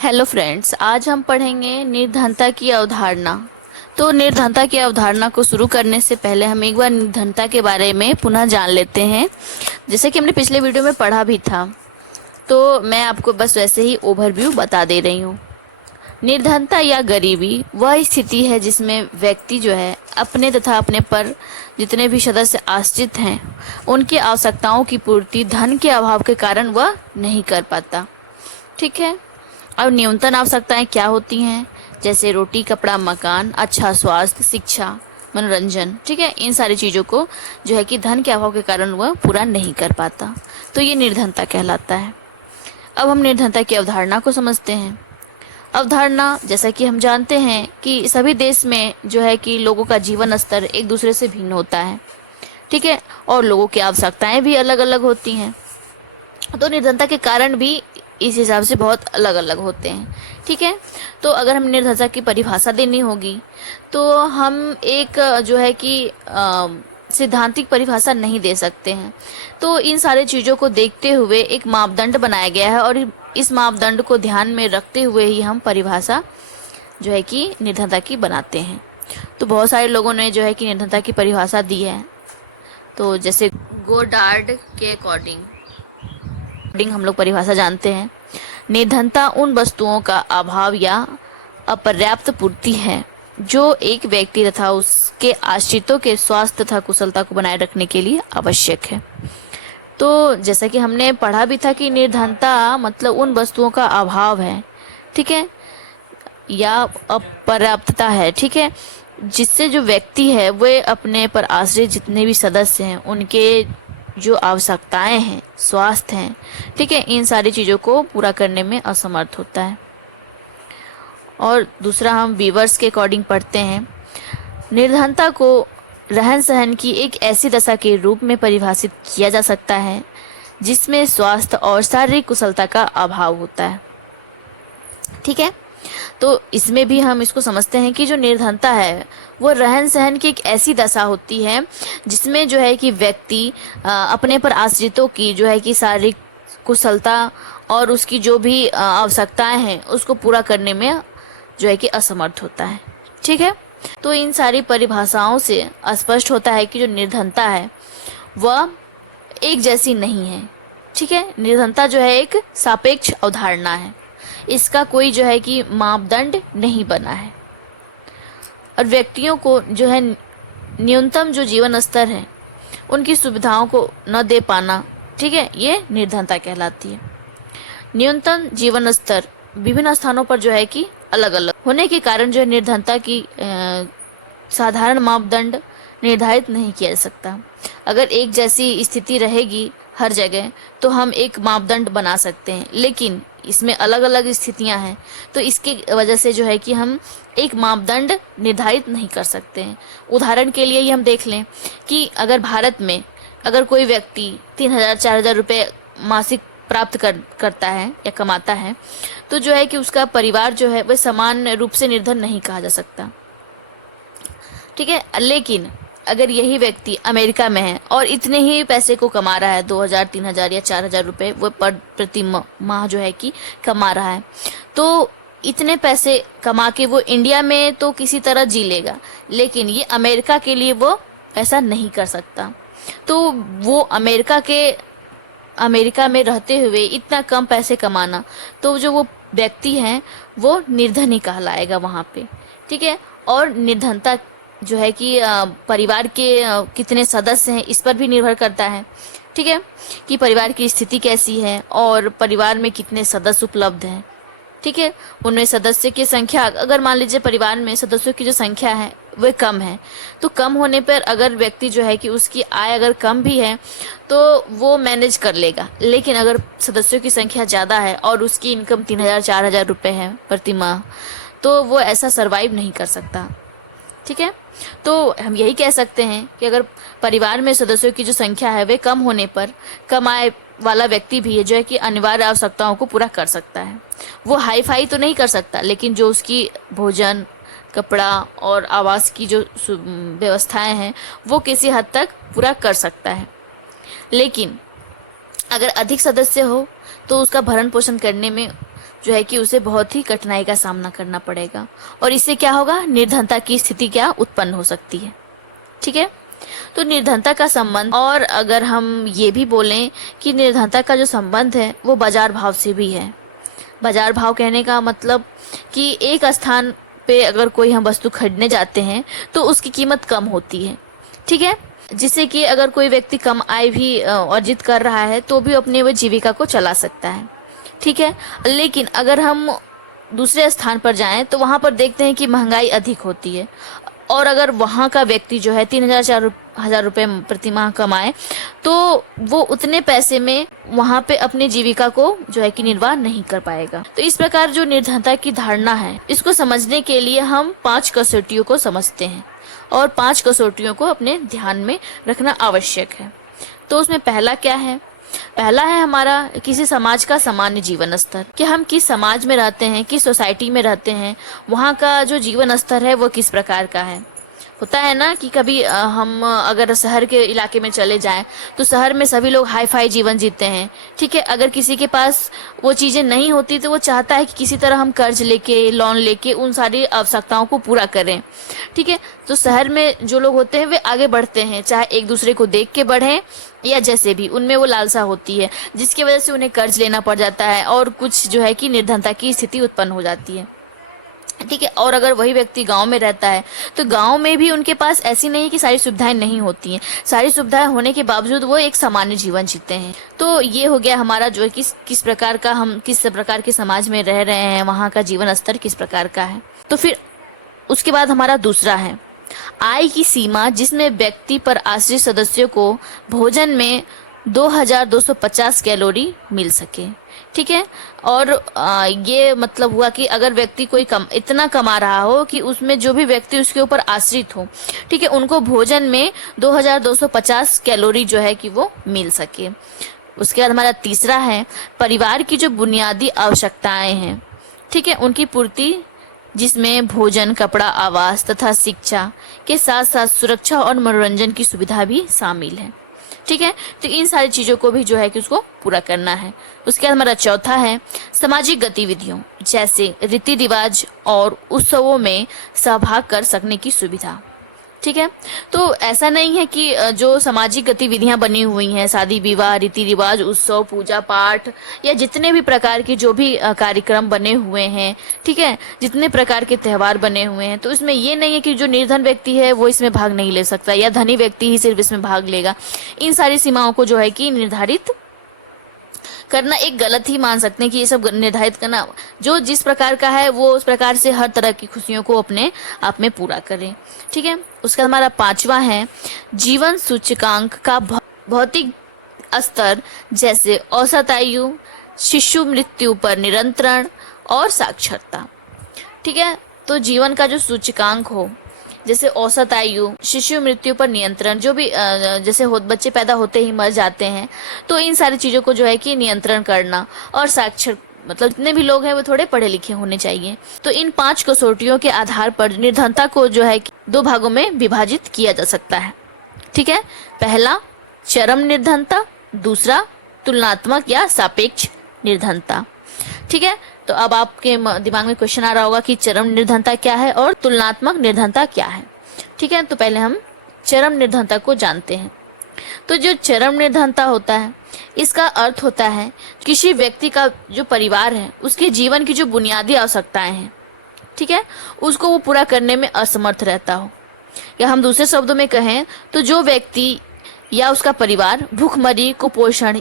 Hello friends, आज हम पढ़ेंगे निर्धनता की अवधारणा। तो निर्धनता की अवधारणा को शुरू करने से पहले हम एक बार निर्धनता के बारे में पुनः जान लेते हैं। जैसे कि हमने पिछले वीडियो में पढ़ा भी था, तो मैं आपको बस वैसे ही ओवरव्यू बता दे रही हूँ। निर्धनता या गरीबी वह स्थिति है जिसमें व्यक्ति जो है अपने तथा अपने पर जितने भी सदस्य आश्रित हैं उनकी आवश्यकताओं की पूर्ति धन के अभाव के कारण वह नहीं कर पाता। ठीक है। और न्यूनतम आवश्यकताएं क्या होती हैं? जैसे रोटी, कपड़ा, मकान, अच्छा स्वास्थ्य, शिक्षा, मनोरंजन। ठीक है, इन सारी चीज़ों को जो है कि धन के अभाव के कारण वह पूरा नहीं कर पाता, तो ये निर्धनता कहलाता है। अब हम निर्धनता की अवधारणा को समझते हैं। अवधारणा, जैसा कि हम जानते हैं कि सभी देश में जो है कि लोगों का जीवन स्तर एक दूसरे से भिन्न होता है। ठीक है, और लोगों की आवश्यकताएं भी अलग अलग होती हैं, तो निर्धनता के कारण भी इस हिसाब से बहुत अलग अलग होते हैं। ठीक है, तो अगर हम निर्धनता की परिभाषा देनी होगी तो हम एक जो है कि सिद्धांतिक परिभाषा नहीं दे सकते हैं। तो इन सारे चीज़ों को देखते हुए एक मापदंड बनाया गया है, और इस मापदंड को ध्यान में रखते हुए ही हम परिभाषा जो है कि निर्धनता की बनाते हैं। तो बहुत सारे लोगों ने जो है कि निर्धनता की परिभाषा दी है। तो जैसे गोडार्ड के अकॉर्डिंग हम लोग परिभाषा जानते हैं, निर्धनता उन वस्तुओं का अभाव या अपर्याप्त पूर्ति है जो एक व्यक्ति तथा उसके आश्रितों के स्वास्थ्य तथा कुशलता को बनाए रखने के लिए आवश्यक है। तो जैसा कि हमने पढ़ा भी था कि निर्धनता मतलब उन वस्तुओं का अभाव है, ठीक है, या अपर्याप्तता है, ठीक है, जिससे जो व्यक्ति है वह अपने पर आश्रित जितने भी सदस्य हैं उनके जो आवश्यकताएं हैं, स्वास्थ्य हैं, ठीक है, इन सारी चीज़ों को पूरा करने में असमर्थ होता है। और दूसरा हम बीवर्स के अकॉर्डिंग पढ़ते हैं, निर्धनता को रहन सहन की एक ऐसी दशा के रूप में परिभाषित किया जा सकता है जिसमें स्वास्थ्य और शारीरिक कुशलता का अभाव होता है। ठीक है, तो इसमें भी हम इसको समझते हैं कि जो निर्धनता है वो रहन सहन की एक ऐसी दशा होती है जिसमें जो है कि व्यक्ति अपने पर आश्रितों की जो है कि शारीरिक कुशलता और उसकी जो भी आवश्यकताएं हैं उसको पूरा करने में जो है कि असमर्थ होता है। ठीक है, तो इन सारी परिभाषाओं से स्पष्ट होता है कि जो निर्धनता है वह एक जैसी नहीं है। ठीक है, निर्धनता जो है एक सापेक्ष अवधारणा है, इसका कोई जो है कि मापदंड नहीं बना है, और व्यक्तियों को जो है न्यूनतम जो जीवन स्तर है उनकी सुविधाओं को न दे पाना, ठीक है, ये निर्धनता कहलाती है। न्यूनतम जीवन स्तर विभिन्न स्थानों पर जो है कि अलग अलग होने के कारण जो है निर्धनता की साधारण मापदंड निर्धारित नहीं किया जा सकता। अगर एक जैसी स्थिति रहेगी हर जगह तो हम एक मापदंड बना सकते हैं, लेकिन इसमें अलग अलग स्थितियां हैं, तो इसकी वजह से जो है कि हम एक मापदंड निर्धारित नहीं कर सकते हैं। उदाहरण के लिए ही हम देख लें कि अगर भारत में अगर कोई व्यक्ति 3,000 4,000 रुपये मासिक प्राप्त करता है या कमाता है, तो जो है कि उसका परिवार जो है वह समान रूप से निर्धन नहीं कहा जा सकता। ठीक है, लेकिन अगर यही व्यक्ति अमेरिका में है और इतने ही पैसे को कमा रहा है, 2,000 3,000 या 4,000 रुपये वो प्रति माह जो है कि कमा रहा है, तो इतने पैसे कमा के वो इंडिया में तो किसी तरह जी लेगा, लेकिन ये अमेरिका के लिए वो ऐसा नहीं कर सकता। तो वो अमेरिका में रहते हुए इतना कम पैसे कमाना, तो जो वो व्यक्ति हैं वो निर्धन ही कहलाएगा वहाँ पे। ठीक है, और निर्धनता जो है कि परिवार के कितने सदस्य हैं इस पर भी निर्भर करता है। ठीक है, कि परिवार की स्थिति कैसी है और परिवार में कितने सदस्य उपलब्ध हैं। ठीक है, उनमें सदस्य की संख्या, अगर मान लीजिए परिवार में सदस्यों की जो संख्या है वह कम है, तो कम होने पर अगर व्यक्ति जो है कि उसकी आय अगर कम भी है तो वो मैनेज कर लेगा, लेकिन अगर सदस्यों की संख्या ज़्यादा है और उसकी इनकम 3,000 4,000 रुपये है प्रति माह, तो वो ऐसा सर्वाइव नहीं कर सकता। ठीक है, तो हम यही कह सकते हैं कि अगर परिवार में सदस्यों की जो संख्या है वे कम होने पर कम आय वाला व्यक्ति भी है जो है कि अनिवार्य आवश्यकताओं को पूरा कर सकता है। वो हाई फाई तो नहीं कर सकता, लेकिन जो उसकी भोजन, कपड़ा और आवास की जो व्यवस्थाएं हैं वो किसी हद तक पूरा कर सकता है। लेकिन अगर अधिक सदस्य हो तो उसका भरण पोषण करने में जो है कि उसे बहुत ही कठिनाई का सामना करना पड़ेगा, और इससे क्या होगा, निर्धनता की स्थिति क्या उत्पन्न हो सकती है। ठीक है, तो निर्धनता का संबंध, और अगर हम ये भी बोलें कि निर्धनता का जो संबंध है वो बाजार भाव से भी है। बाजार भाव कहने का मतलब कि एक स्थान पे अगर कोई हम वस्तु खरीदने जाते हैं तो उसकी कीमत कम होती है। ठीक है, जिससे कि अगर कोई व्यक्ति कम आय भी अर्जित कर रहा है तो भी अपने वो जीविका को चला सकता है। ठीक है, लेकिन अगर हम दूसरे स्थान पर जाएं तो वहां पर देखते हैं कि महंगाई अधिक होती है, और अगर वहाँ का व्यक्ति जो है 3,000-4,000 रुपये प्रति माह कमाए तो वो उतने पैसे में वहाँ पे अपनी जीविका को जो है कि निर्वाह नहीं कर पाएगा। तो इस प्रकार जो निर्धनता की धारणा है, इसको समझने के लिए हम 5 कसौटियों को समझते हैं, और 5 कसौटियों को अपने ध्यान में रखना आवश्यक है। तो उसमें पहला क्या है, पहला है हमारा किसी समाज का सामान्य जीवन स्तर, कि हम किस समाज में रहते हैं, किस सोसाइटी में रहते हैं, वहाँ का जो जीवन स्तर है वो किस प्रकार का है। होता है ना कि कभी हम अगर शहर के इलाके में चले जाएं तो शहर में सभी लोग हाई फाई जीवन जीते हैं। ठीक है, अगर किसी के पास वो चीज़ें नहीं होती तो वो चाहता है कि किसी तरह हम कर्ज लेके, लोन लेके उन सारी आवश्यकताओं को पूरा करें। ठीक है, तो शहर में जो लोग होते हैं वे आगे बढ़ते हैं, चाहे एक दूसरे को देख के बढ़ें या जैसे भी, उनमें वो लालसा होती है, जिसकी वजह से उन्हें कर्ज लेना पड़ जाता है और कुछ जो है कि निर्धनता की स्थिति उत्पन्न हो जाती है। ठीक है, और अगर वही व्यक्ति गांव में रहता है तो गांव में भी उनके पास ऐसी नहीं है कि सारी सुविधाएं नहीं होती हैं, सारी सुविधाएं होने के बावजूद वो एक सामान्य जीवन जीते हैं। तो ये हो गया हमारा जो है किस प्रकार का, हम किस प्रकार के समाज में रह रहे हैं, वहाँ का जीवन स्तर किस प्रकार का है। तो फिर उसके बाद हमारा दूसरा है आय की सीमा, जिसमें व्यक्ति पर आश्रित सदस्यों को भोजन में 2,250 कैलोरी मिल सके। ठीक है, और ये मतलब हुआ कि अगर व्यक्ति कोई इतना कमा रहा हो कि उसमें जो भी व्यक्ति उसके ऊपर आश्रित हो, ठीक है, उनको भोजन में 2,250 कैलोरी जो है कि वो मिल सके। उसके बाद हमारा तीसरा है परिवार की जो बुनियादी आवश्यकताएं हैं, ठीक है, उनकी पूर्ति, जिसमें भोजन, कपड़ा, आवास तथा शिक्षा के साथ साथ सुरक्षा और मनोरंजन की सुविधा भी शामिल है। ठीक है, तो इन सारी चीजों को भी जो है कि उसको पूरा करना है। उसके बाद हमारा चौथा है सामाजिक गतिविधियों, जैसे रीति रिवाज और उत्सवों में सहभाग कर सकने की सुविधा। ठीक है, तो ऐसा नहीं है कि जो सामाजिक गतिविधियां बनी हुई हैं, शादी विवाह, रीति रिवाज, उत्सव, पूजा पाठ, या जितने भी प्रकार के जो भी कार्यक्रम बने हुए हैं, ठीक है, जितने प्रकार के त्यौहार बने हुए हैं, तो इसमें ये नहीं है कि जो निर्धन व्यक्ति है वो इसमें भाग नहीं ले सकता या धनी व्यक्ति ही सिर्फ इसमें भाग लेगा। इन सारी सीमाओं को जो है कि निर्धारित करना एक गलत ही मान सकते हैं कि ये सब निर्धारित करना, जो जिस प्रकार का है वो उस प्रकार से हर तरह की खुशियों को अपने आप में पूरा करें। ठीक है, उसका हमारा पांचवा है जीवन सूचकांक का भौतिक स्तर, जैसे औसत आयु, शिशु मृत्यु पर नियंत्रण और साक्षरता। ठीक है, तो जीवन का जो सूचकांक हो, जैसे औसत आयु, शिशु मृत्यु पर नियंत्रण, जो भी जैसे बच्चे पैदा होते ही मर जाते हैं, तो इन सारी चीज़ों को जो है कि नियंत्रण करना, और साक्षर मतलब जितने भी लोग हैं वो थोड़े पढ़े लिखे होने चाहिए। तो इन 5 कसौटियों के आधार पर निर्धनता को जो है कि 2 भागों में विभाजित किया जा सकता है। ठीक है, पहला चरम निर्धनता, दूसरा तुलनात्मक या सापेक्ष निर्धनता। ठीक है, तो अब आपके दिमाग में क्वेश्चन आ रहा होगा कि चरम निर्धनता क्या है और तुलनात्मक निर्धनता क्या है। ठीक है, तो पहले हम चरम निर्धनता को जानते हैं। तो जो चरम निर्धनता होता है, इसका अर्थ होता है किसी व्यक्ति का जो परिवार है उसके जीवन की जो बुनियादी आवश्यकताएं हैं, ठीक है, उसको वो पूरा करने में असमर्थ रहता हो, या हम दूसरे शब्दों में कहें तो जो व्यक्ति या उसका परिवार भूखमरी, कुपोषण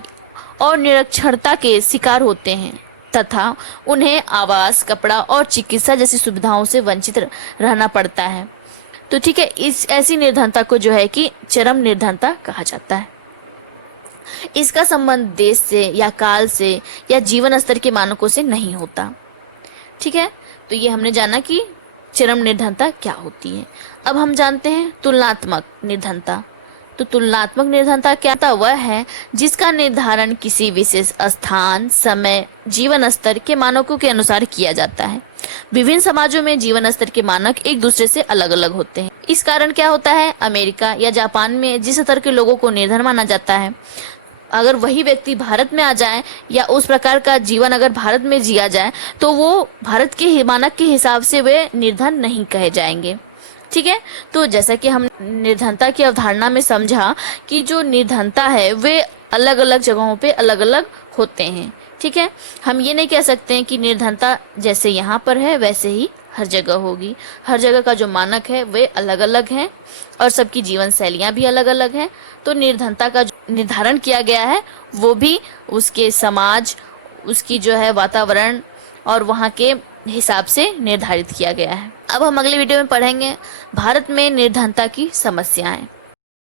और निरक्षरता के शिकार होते हैं तथा उन्हें आवास, कपड़ा और चिकित्सा जैसी सुविधाओं से वंचित रहना पड़ता है। तो ठीक है, इस ऐसी निर्धनता को जो है कि चरम निर्धनता कहा जाता है। इसका संबंध देश से या काल से या जीवन स्तर के मानकों से नहीं होता। ठीक है, तो ये हमने जाना कि चरम निर्धनता क्या होती है। अब हम जानते हैं तुलनात्मक निर्धनता। तो तुलनात्मक निर्धनता क्या था? वह है जिसका निर्धारण किसी विशेष स्थान, समय, जीवन स्तर के मानकों के अनुसार किया जाता है। विभिन्न समाजों में जीवन स्तर के मानक एक दूसरे से अलग अलग होते हैं। इस कारण क्या होता है, अमेरिका या जापान में जिस स्तर के लोगों को निर्धन माना जाता है, अगर वही व्यक्ति भारत में आ जाए या उस प्रकार का जीवन अगर भारत में जिया जाए तो वो भारत के मानक के हिसाब से वे निर्धन नहीं कहे जाएंगे। ठीक है। तो जैसा कि हम निर्धनता की अवधारणा में समझा कि जो निर्धनता है वे अलग अलग जगहों पे अलग अलग होते हैं। ठीक है। हम ये नहीं कह सकते हैं कि निर्धनता जैसे यहाँ पर है वैसे ही हर जगह होगी। हर जगह का जो मानक है वे अलग अलग हैं और सबकी जीवन शैलियाँ भी अलग अलग हैं। तो निर्धनता का जो निर्धारण किया गया है वो भी उसके समाज, उसकी जो है वातावरण और वहाँ के हिसाब से निर्धारित किया गया है। अब हम अगले वीडियो में पढ़ेंगे भारत में निर्धनता की समस्याएं।